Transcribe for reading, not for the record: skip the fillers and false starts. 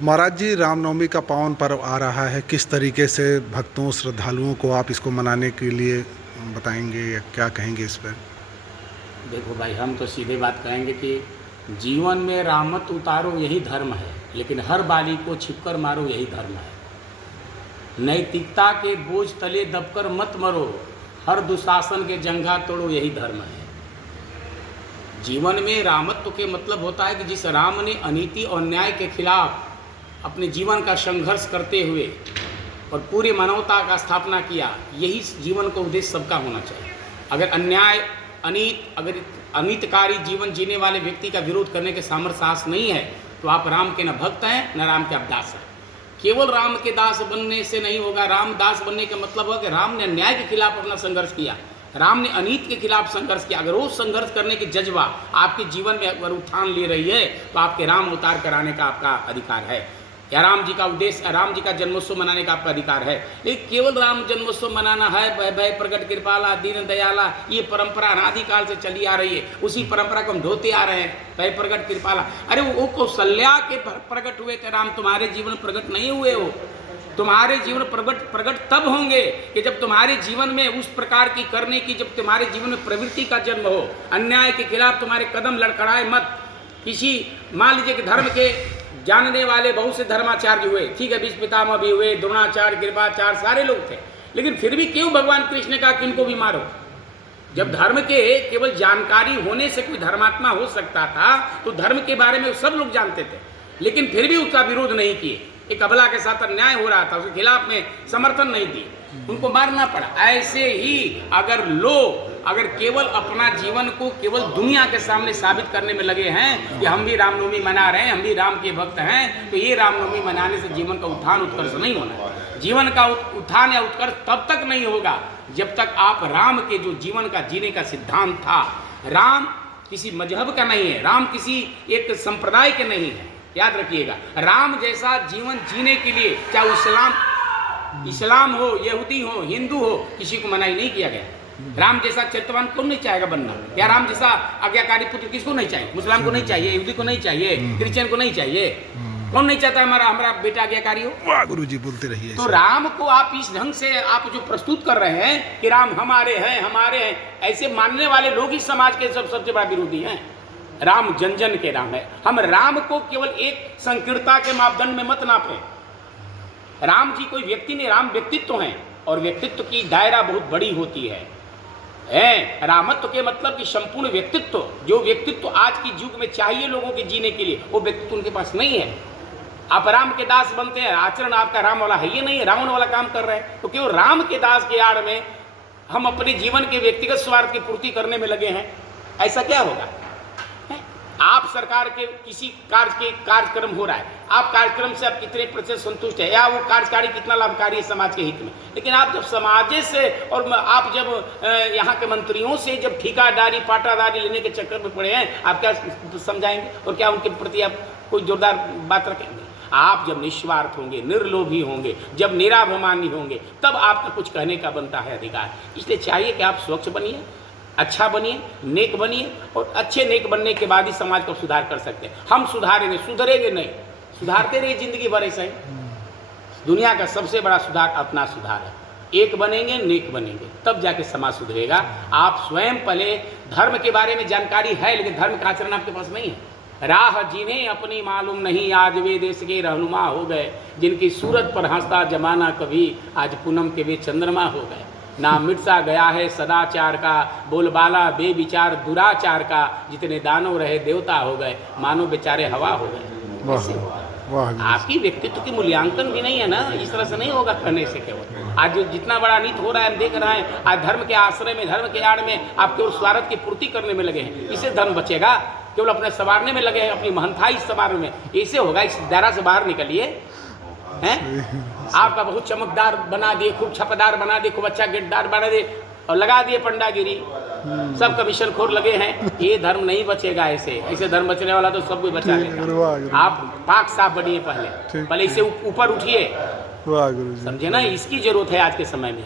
महाराज जी, रामनवमी का पावन पर्व आ रहा है, किस तरीके से भक्तों श्रद्धालुओं को आप इसको मनाने के लिए बताएंगे या क्या कहेंगे इस पर? देखो भाई, हम तो सीधे बात कहेंगे कि जीवन में रामत उतारो यही धर्म है, लेकिन हर बाली को छिपकर मारो यही धर्म है। नैतिकता के बोझ तले दबकर मत मरो, हर दुशासन के जंघा तोड़ो यही धर्म है। जीवन में रामत्व के मतलब होता है कि जिस राम ने अनीति और न्याय के खिलाफ अपने जीवन का संघर्ष करते हुए और पूरी मानवता का स्थापना किया, यही जीवन का उद्देश्य सबका होना चाहिए। अगर अन्याय अगर अनितकारी जीवन जीने वाले व्यक्ति का विरोध करने के सामर्थ्य साहस नहीं है, तो आप राम के न भक्त हैं न राम के आप दास हैं। केवल राम के दास बनने से नहीं होगा। राम दास बनने का मतलब होगा कि राम ने अन्याय के खिलाफ अपना संघर्ष किया, राम ने अनीत के खिलाफ संघर्ष किया। अगर वो संघर्ष करने की जज्बा आपके जीवन में अगर उत्थान ले रही है, तो आपके राम अवतार कराने का आपका अधिकार है, या राम जी का उद्देश्य, राम जी का जन्मोत्सव मनाने का आपका अधिकार है। लेकिन केवल राम जन्मोत्सव मनाना है, भय प्रगट कृपाला दीन दयाला, ये परंपरा अनादिकाल से चली आ रही है। उसी परंपरा को हम ढोते आ रहे हैं, भय प्रगट कृपाला। अरे वो कौशल्या के प्रकट हुए थे राम, तुम्हारे जीवन प्रकट नहीं हुए हो। तुम्हारे जीवन प्रकट तब होंगे कि जब तुम्हारे जीवन में उस प्रकार की करने की, जब तुम्हारे जीवन में प्रवृत्ति का जन्म हो। अन्याय के खिलाफ तुम्हारे कदम लड़खड़ाए मत। किसी मान लीजिए कि धर्म के जानने वाले बहुत से धर्माचार्य हुए, ठीक है, भीष्म पितामह भी हुए, द्रोणाचार्य, कृपाचार्य, सारे लोग थे, लेकिन फिर भी क्यों भगवान कृष्ण ने कहा कि इनको भी मारो? जब धर्म के केवल जानकारी होने से कोई धर्मात्मा हो सकता था, तो धर्म के बारे में सब लोग जानते थे, लेकिन फिर भी उसका विरोध नहीं किए। एक अबला के साथ अन्याय हो रहा था, उसके खिलाफ में समर्थन नहीं दिए, उनको मारना पड़ा। ऐसे ही अगर केवल अपना जीवन को केवल दुनिया के सामने साबित करने में लगे हैं कि हम भी रामनवमी मना रहे हैं, हम भी राम के भक्त हैं, तो ये रामनवमी मनाने से जीवन का उत्थान उत्कर्ष नहीं होना। जीवन का उत्थान या उत्कर्ष तब तक नहीं होगा जब तक आप राम के जो जीवन का जीने का सिद्धांत था, राम किसी मजहब का नहीं है, राम किसी एक संप्रदाय के नहीं है। याद रखिएगा, राम जैसा जीवन जीने के लिए चाहे इस्लाम हो, यहूदी हो, हिंदू हो, किसी को मनाही नहीं किया गया। राम जैसा चरित्रवान कौन नहीं चाहेगा बनना? या राम जैसा आज्ञाकारी पुत्र किसको नहीं चाहिए? मुसलमान को नहीं चाहिए, यहूदी को नहीं चाहिए, क्रिश्चियन को नहीं चाहिए। कौन नहीं चाहता हमारा बेटा आज्ञाकारी हो? वाह गुरुजी, बोलते रहिए। तो राम को आप इस ढंग से आप जो प्रस्तुत कर रहे हैं कि राम हमारे हैं, ऐसे मानने वाले लोग ही समाज के सबसे बड़ा विरोधी हैं। राम जन जन के राम है। हम राम को केवल एक संकीर्णता के मापदंड में मत नापें। राम जी कोई व्यक्ति नहीं, राम व्यक्तित्व हैं, और व्यक्तित्व की दायरा बहुत बड़ी होती है। रामत्व के मतलब कि संपूर्ण व्यक्तित्व, जो व्यक्तित्व आज की युग में चाहिए लोगों के जीने के लिए, वो व्यक्तित्व उनके पास नहीं है। आप राम के दास बनते हैं, आचरण आपका राम वाला है ये नहीं है, रावण वाला काम कर रहे हैं। तो केवल राम के दास के आड़ में हम अपने जीवन के व्यक्तिगत स्वार्थ की पूर्ति करने में लगे हैं, ऐसा क्या होगा? आप सरकार के किसी कार्यक्रम हो रहा है, आप कार्यक्रम से आप कितने प्रतिशत संतुष्ट है, या वो कार्यकारी कितना लाभकारी है समाज के हित में? लेकिन आप जब समाज से और आप जब यहाँ के मंत्रियों से जब ठेकेदारी पाटादारी लेने के चक्कर में पड़े हैं, आप क्या समझाएंगे और क्या उनके प्रति आप कोई जोरदार बात रखेंगे? आप जब निस्वार्थ होंगे, निर्लोभी होंगे, जब निराभिमानी होंगे, तब आपका कुछ कहने का बनता है अधिकार। इसलिए चाहिए कि आप स्वच्छ बनिए, अच्छा बनिए, नेक बनिए, और अच्छे नेक बनने के बाद ही समाज को सुधार कर सकते हैं। हम सुधरेंगे नहीं, सुधारते रहिए जिंदगी भर ऐसा ही। दुनिया का सबसे बड़ा सुधार अपना सुधार है। एक बनेंगे, नेक बनेंगे, तब जाके समाज सुधरेगा। आप स्वयं पहले धर्म के बारे में जानकारी है, लेकिन धर्म का आचरण आपके पास नहीं है। राह जिन्हें अपनी मालूम नहीं, आज वे देश के रहनुमा हो गए। जिनकी सूरत पर हंसता जमाना कभी, आज पूनम के वे चंद्रमा हो गए। ना मिट सा गया है सदाचार का बोलबाला, बेविचार दुराचार का। जितने दानव रहे देवता हो गए, मानो बेचारे हवा हो गए। आपकी व्यक्तित्व की मूल्यांकन भी नहीं है ना, इस तरह से नहीं होगा कहने से। केवल आज जो जितना बड़ा नीत हो रहा है हम देख रहे हैं, आज धर्म के आश्रय में, धर्म के आड़ में आप केवल स्वार्थ की पूर्ति करने में लगे हैं। इससे धर्म बचेगा? केवल अपने संवारने में लगे हैं, अपनी महंताई संवारने में, ऐसे होगा? इस दायरा से बाहर निकलिए। हैं आपका बहुत चमकदार बना दिए, खूब छपदार बना दिए, खूब अच्छा गेटदार बना दिए, और लगा दिए पंडागिरी, सब कमीशन खोर लगे हैं। ये धर्म नहीं बचेगा। ऐसे धर्म बचने वाला तो सब कुछ बचा लेगा। आप पाक साफ बनिए, पहले इससे ऊपर उठिए, समझे ना? इसकी जरूरत है आज के समय में।